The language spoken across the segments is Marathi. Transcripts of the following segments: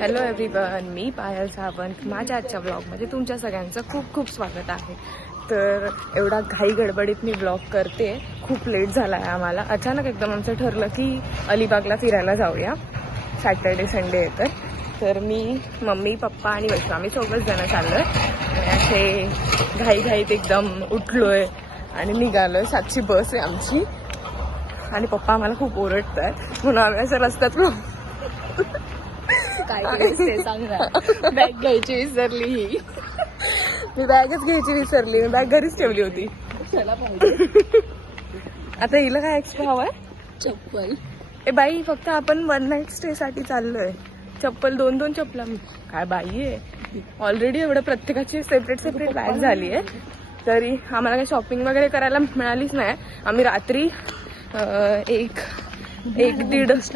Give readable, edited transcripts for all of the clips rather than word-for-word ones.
हॅलो एव्हरीवन, मी पायल सावंत. माझ्या आजच्या व्लॉगमध्ये तुमच्या सगळ्यांचं खूप खूप स्वागत आहे. तर एवढा घाई गडबडीत मी व्लॉग करते. खूप लेट झाला आहे आम्हाला. अचानक एकदम आमचं ठरलं की अलिबागला फिरायला जाऊया. सॅटर्डे संडे आहे तर मी, मम्मी, पप्पा आणि वैष्णव आम्ही 4 जण चाललो आहे. आणि असे घाईघाईत एकदम उठलोय आणि निघालोय. 7ची बस आहे आमची आणि पप्पा आम्हाला खूप ओरडतात म्हणून आम्ही असं रस्त्यात काय ते सांग ना. बॅग घ्यायची विसरली. ही मी बॅगच घ्यायची विसरली. मी बॅग घरीच ठेवली होती. आता हिला काय एक्स्ट्रा हवंय? चप्पल. ए बाई, फक्त आपण 1 नाईट स्टे साठी चाललोय. चप्पल 2 चप्पला काय बाई आहे. ऑलरेडी एवढं प्रत्येकाची सेपरेट बॅग झाली आहे. तरी आम्हाला काही शॉपिंग वगैरे करायला मिळालीच नाही. आम्ही रात्री 1-1:30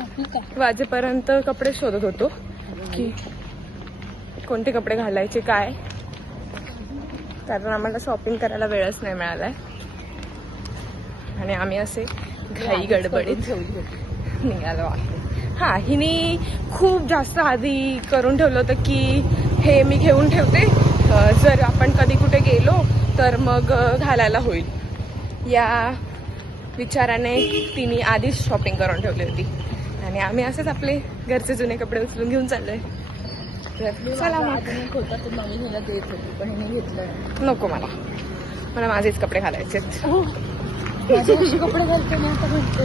वाजेपर्यंत कपडे शोधत होतो की कोणते कपडे घालायचे काय, कारण आम्हाला शॉपिंग करायला वेळच नाही मिळालाय. आणि आम्ही असे घाई गडबडीत निघालो आहे. हां, हिने खूप जास्त आधी करून ठेवलं होतं की हे मी घेऊन ठेवते, जर आपण कधी कुठे गेलो तर मग घालायला होईल. या विचाराने तिने आधीच शॉपिंग करून ठेवली होती आणि आम्ही असेच आपले घरचे जुने कपडे उचलून घेऊन चाललोय. तर चला मग. होता तर नवीन हिला देत होती पण हिने घेतलं. नको, मला माझेच कपडे घालायचे. माझे कपडे घालते ना आता म्हणते.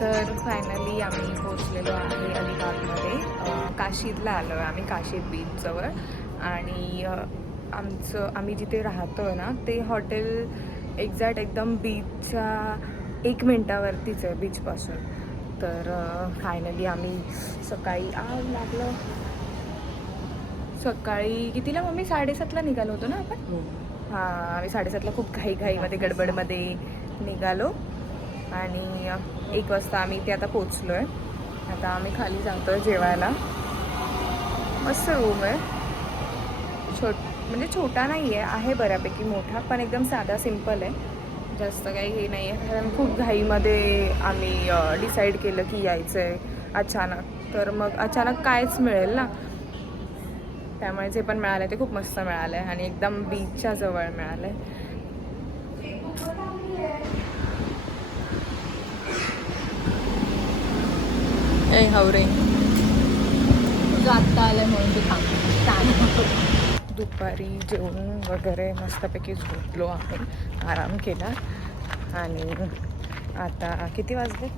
तर फायनली आम्ही पोचलेलो आहे अलिबागमध्ये. काशीदला आलो आहे आम्ही, काशीद बीचजवळ. आणि आम्ही जिथे राहतो आहे ना ते हॉटेल एक्झॅक्ट एकदम बीचच्या 1 मिनिटावरतीच आहे बीचपासून. तर फायनली आम्ही सकाळी लागलं. सकाळी कितीला मम्मी? 7:30ला निघालो होतो ना आपण. हां, आम्ही 7:30ला खूप घाईमध्ये गडबडमध्ये निघालो आणि 1 वाजता आम्ही इथे आता पोचलो आहे. आता आम्ही खाली जातो आहे जेवायला. मस्त रूम आहे. म्हणजे छोटा नाही आहे बऱ्यापैकी मोठा, पण एकदम साधा सिम्पल आहे. जास्त काही हे नाही आहे. कारण खूप घाईमध्ये आम्ही डिसाईड केलं की यायचं आहे अचानक. तर मग अचानक कायच मिळेल ना, त्यामुळे जे पण मिळालं ते खूप मस्त मिळालं आहे आणि एकदम बीचच्या जवळ मिळालं आहे. हवरे तुझं आत्ता आलंय म्हणून ते थांब. दुपारी जेवण वगैरे मस्तपैकी झोपलो आहे, आराम केला. आणि आता किती वाजले?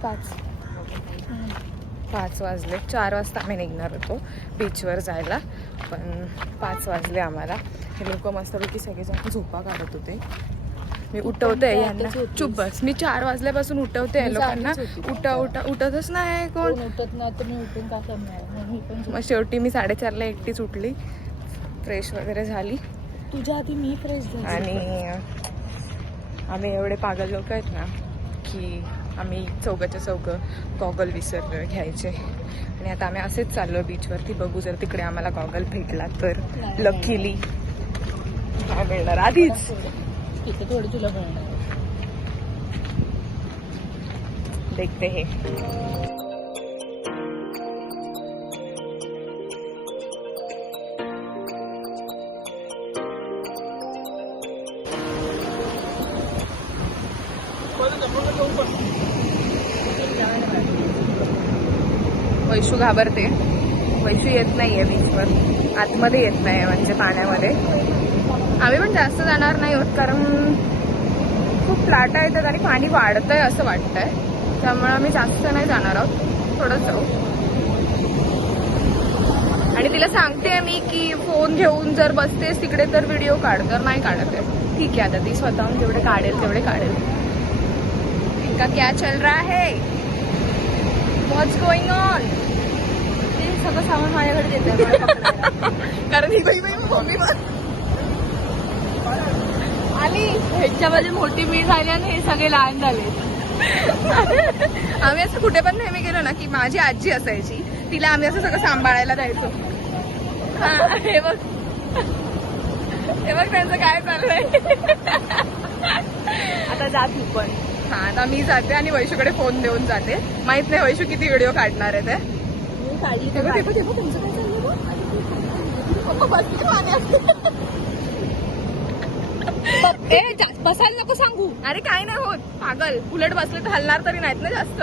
5 वाजले. 4 वाजता आम्ही निघणार होतो बीचवर जायला, पण 5 वाजले आम्हाला. हे लोक मस्तपैकी सगळेजण झोपा काढत होते. मी उठवते यांना. चुप बस. मी 4 वाजल्यापासून उठवते लोकांना. उठतच नाही कोण. उठत नाही तर मी उठून काय करणार. मग शेवटी मी 4:30ला एकटीच उठली, फ्रेश वगैरे झाली. तुझ्या आधी मी फ्रेश झाली. आणि आम्ही एवढे पागल लोक आहेत ना की आम्ही चौघाच्या चौघ गॉगल विसरलो घ्यायचे. आणि आता आम्ही असेच चाललो बीचवरती. बघू जर तिकडे आम्हाला गॉगल भेटला तर लकीली काय मिळणार आधीच. तिथे थोडी तुला मिळणार. देखते हे. वैशू घाबरते. वैशू येत नाहीये बीचवर, आतमध्ये येत नाही म्हणजे पाण्यामध्ये. आम्ही पण जास्त जाणार नाही होत कारण खूप लाटा येतात आणि पाणी वाढतंय असं वाटतंय, त्यामुळे आम्ही जास्त नाही जाणार आहोत, थोडंच जाऊ. आणि ती तिला सांगते मी की फोन घेऊन जर बसतेस तिकडे तर व्हिडिओ काढ, तर नाही काढत आहे. ठीक आहे, आता ती स्वतःहून जेवढे काढेल तेवढे काढेल. इनका क्या चल रहा है, व्हॉट्स गोइंग ऑन. ते सगळं सामान माझ्याकडे देते कारण ही बाई मम्मी आली. ह्याच्यामध्ये मोठी मी झाली आणि हे सगळे लहान झाले. आम्ही असं कुठे पण नेहमी गेलो ना की माझी आजी असायची, तिला आम्ही असं सगळं सांभाळायला जायचो. हे बघ त्यांचं काय चाललंय. आता जा तू पण. हा, आता मी जाते आणि वैशूकडे फोन देऊन जाते. माहित नाही वैशू किती व्हिडिओ काढणार आहे ते. मी काढली तर तुमचं काय चाललं बसायला नको सांगू. अरे काय नाही होत पागल, उलट बसले तर हलणार तरी नाहीत ना जास्त.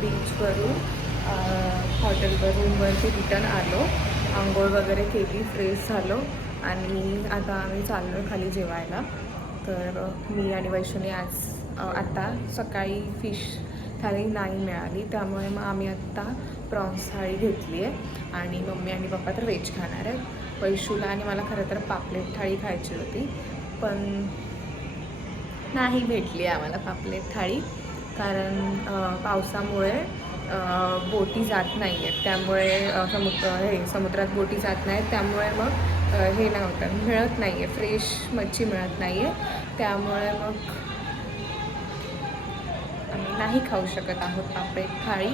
बीचवरून हॉटेलवर रूमवरती रिटर्न आलो, आंघोळ वगैरे केली, फ्रेश झालो आणि आता आम्ही चाललो खाली जेवायला. तर मी आणि वैशूने आज आत्ता सकाळी फिश थाळी नाही मिळाली, त्यामुळे मग आम्ही आत्ता प्रॉन्स थाळी घेतली आहे आणि मम्मी आणि पप्पा तर व्हेज खाणार आहेत. वैशूला आणि मला खरं तर पापलेट थाळी खायची होती, पण नाही भेटली आम्हाला पापलेट थाळी, कारण पावसामुळे बोटी जात नाही आहेत, त्यामुळे समुद्रात बोटी जात नाहीत, त्यामुळे मग हे नव्हतं, मिळत नाही आहे, फ्रेश मच्छी मिळत नाही आहे, त्यामुळे मग आम्ही नाही खाऊ शकत आहोत पापलेट थाळी.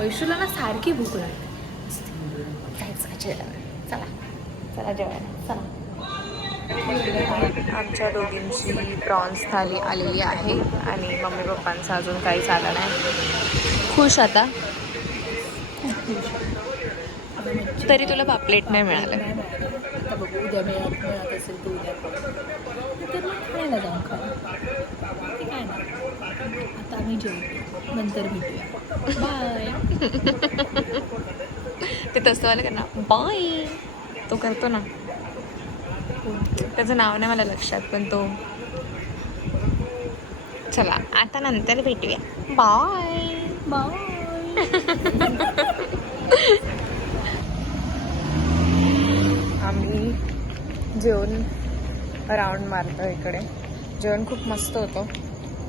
वैशूला ना सारखी भूक लागते, जायचं का जेवायला, चला चला जेवायला चला. आमच्या दोघींची प्रॉन्स थाली आलेली आहे आणि मम्मी पप्पांचं अजून काहीच आलं नाही. खुश आता, तरी तुला पापलेट नाही मिळालं. आता बघू, उद्या मिळत असेल तर उद्या तर मग खायला जाऊन ते काय नाही. आता आम्ही जेवू, नंतर भेटूया, बाय. ते तसं वालं का ना, बाय तो करतो ना, त्याचं नाव नाही मला लक्षात, पण तो. चला आता नंतर भेटूया, बाय बाय. आम्ही जेवण राऊंड मारतो इकडे. जेवण खूप मस्त होतं,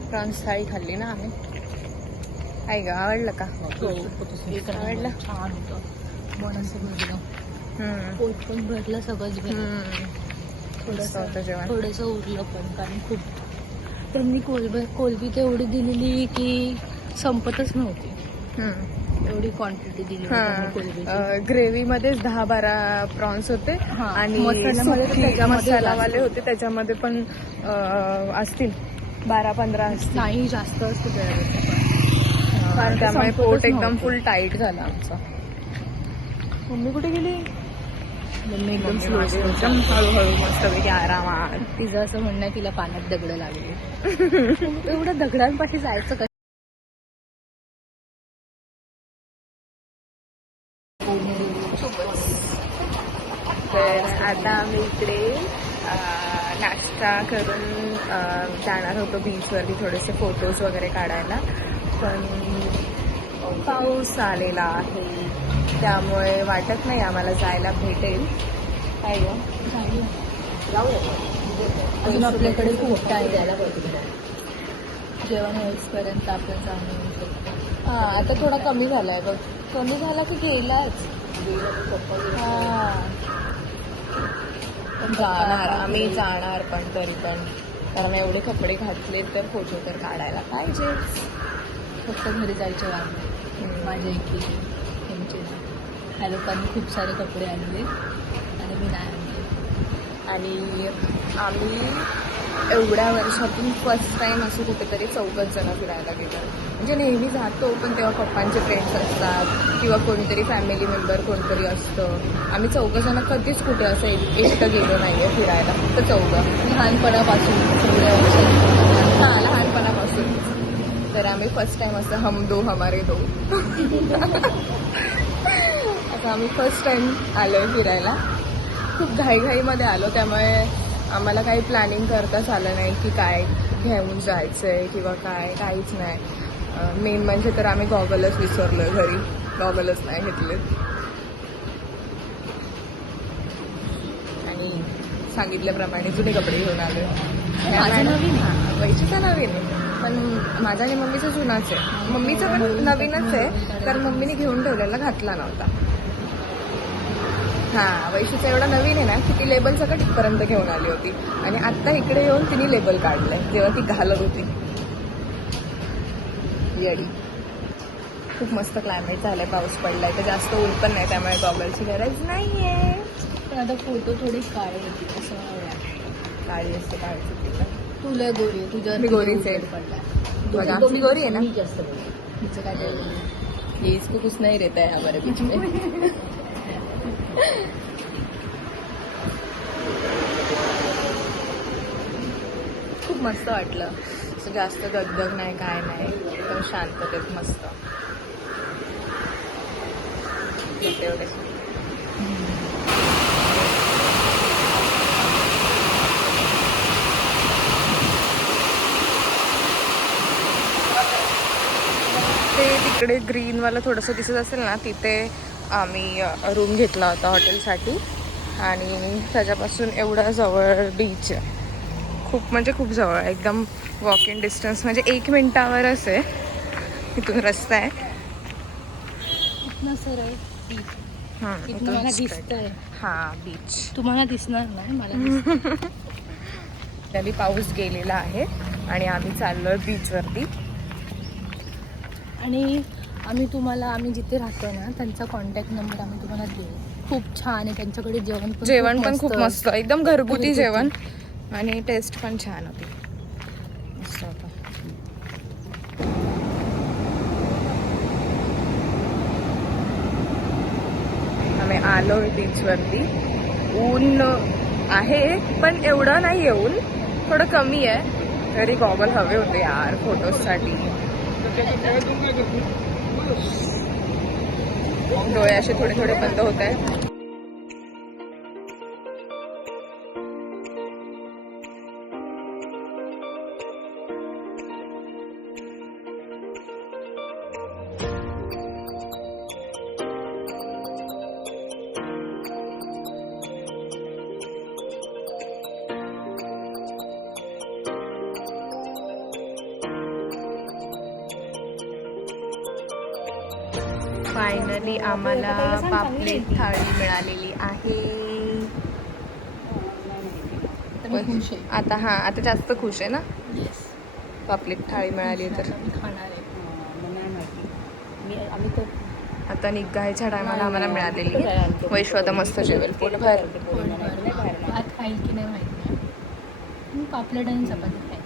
प्रॉन्स थाळी खाल्ली ना आम्ही. आई ग, आवडलं का? आवडलं, छान होतं, मन असं भरलं, पोट पण भरलं, सगळंच भरलं. थोडंसं उरलं पण, कारण खूप त्यांनी कोलबी तेवढी दिलेली की संपतच नव्हती, एवढी क्वांटिटी दिली कोलबी. ग्रेव्ही मध्येच 10-12 प्रॉन्स होते आणि मसालावाले होते, त्याच्यामध्ये पण असतील 12-15 असतील, नाही जास्त असते, कारण त्यामुळे पोट एकदम फुल टाईट झालं आमचं. मम्मी कुठे गेली? मम्मी एकदम एकदम हळूहळू मस्तपैकी आरामात. तिचं असं म्हणणं आहे तिला पाण्यात दगडं लागली. एवढ्या दगडांपाशी जायचं आता आम्ही इकडे नाश्ता करून जाणार होतो बीचवरती थोडेसे फोटोज वगैरे काढायला, पण पाऊस आलेला आहे त्यामुळे वाटत नाही आम्हाला जायला भेटेल. काय गं, अजून आपल्याकडे खूप टाईम द्यायला पाहिजे. जेवण होईपर्यंत आपण जाऊन येऊ शकतो. हां, आता थोडा कमी झाला आहे बघ. कमी झाला की गेलाच. आम्ही जाणार पण तरी पण, कारण एवढे कपडे घातले तर फोटो तर काढायला पाहिजे. फक्त घरी जायचे वाटते माझ्या एकीचे त्यांचे. ह्या लोकांनी खूप सारे कपडे आणले आणि मी नाही आणले. आणि आम्ही एवढ्या वर्षातून फर्स्ट टाईम असं कुठेतरी 4 जण फिरायला गेलो. म्हणजे नेहमी जातो पण तेव्हा पप्पांचे फ्रेंड्स असतात किंवा कोणीतरी फॅमिली मेंबर कोणतरी असतं. आम्ही 4 जण कधीच कुठे असं एकटं गेलो नाही आहे फिरायला, फक्त 4. लहानपणापासून हां, लहानपणापासून. तर आम्ही फर्स्ट टाईम असं हम दो हमारे दो असं आम्ही फर्स्ट टाईम आलो आहे फिरायला. खूप घाईघाईमध्ये आलो त्यामुळे आम्हाला काही प्लॅनिंग करताच आलं नाही की काय घेऊन जायचं आहे किंवा काय, काहीच नाही. मेन म्हणजे तर आम्ही गॉगलच विसरलो घरी, गॉगलच नाही घेतले. आणि सांगितल्याप्रमाणे जुने कपडे घेऊन आले. वैशीचा नवीन पण माझा आणि मम्मीचा जुनाच आहे. मम्मीचा पण नवीनच आहे कारण मम्मीने घेऊन ठेवलेला घातला नव्हता. हां, वैशीचा एवढा नवीन आहे ना की ती लेबल सगळं तिथपर्यंत घेऊन आली होती आणि आत्ता इकडे येऊन तिने लेबल काढलंय जेव्हा ती घालत होती. येडी. खूप मस्त क्लायमेट झालंय, पाऊस पडलाय तर जास्त ऊन पण नाही त्यामुळे गॉगलची गरज नाही आहे. पण आता फोटो थोडी काळे होती असं मला वाटतं. काळी असते, काळजी तिला. तुला गोरी आहे, तुझ्या मी गोरीच आहे. बघा, मी गोरी आहे ना. जास्त तिचं काय ते ये इसको कुछ नहीं रहता है हमारे बीच में. खूप मस्त वाटलं. असं जास्त दगदग नाही, काय नाही, एकदम शांततेत मस्त. एवढे ते तिकडे ग्रीनवालं थोडंसं दिसत असेल ना, तिथे आम्ही रूम घेतला होता हॉटेलसाठी आणि त्याच्यापासून एवढा जवळ बीच आहे. खूप म्हणजे खूप जवळ, एकदम वॉक इन डिस्टन्स, म्हणजे 1 मिनिटावरच आहे. इथून रस्ता आहे. इथनं सरळ बीच. इथनं मला दिसतंय. हां, बीच तुम्हाला दिसणार नाही, मला तरी पाऊस गेलेला आहे आणि आम्ही चाललोय बीचवरती. आणि आम्ही जिथे राहतो ना त्यांचा कॉन्टॅक्ट नंबर आम्ही तुम्हाला देऊ. खूप छान आहे त्यांच्याकडे. जेवण पण खूप मस्त, एकदम घरगुती जेवण आणि टेस्ट पण छान होती, मस्त होतं. आम्ही आलोय बीचवरती. ऊन आहे पण एवढं नाही आहे, ऊन थोडं कमी आहे. तरी गॉगल हवे होते यार फोटोजसाठी. डोळे असे थोडे थोडे बंद होत आहेत. फायनली आम्हाला पापलेट थाळी मिळालेली आहे. आता जास्त खुश आहे ना. पापलेट थाळी मिळाली तर आता निघायच्या टायमाला आम्हाला मिळालेली. वैश्व मस्त जेवेल पोटभर. आत खाईल की नाही माहिती नाही. पापलेट आणि चपाती खाईल.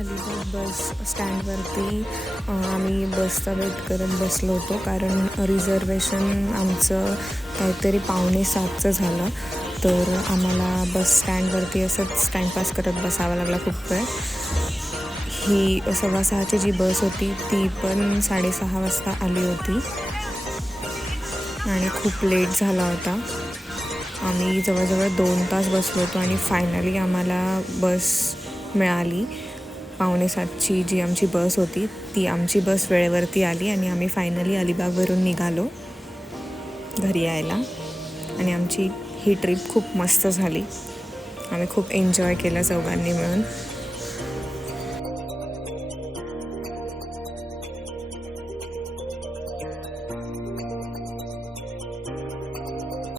अलिबाग बस स्टँडवरती आम्ही बसचा वेट करत बसलो होतो, कारण रिझर्वेशन आमचं काहीतरी 6:45चं झालं. तर आम्हाला बस स्टँडवरती असंच टाईमपास करत बसावा लागला खूप वेळ. ही 6:15ची जी बस होती ती पण 6:30 वाजता आली होती आणि खूप लेट झाला होता. आम्ही जवळजवळ 2 तास बसलो होतो आणि फायनली आम्हाला बस मिळाली. 6:45ची जी आमची बस होती ती आमची बस वेळेवरती आली आणि आम्ही फायनली अलिबागवरून निघालो घरी यायला. आणि आमची ही ट्रिप खूप मस्त झाली. आम्ही खूप एन्जॉय केलं चौघांनी मिळून.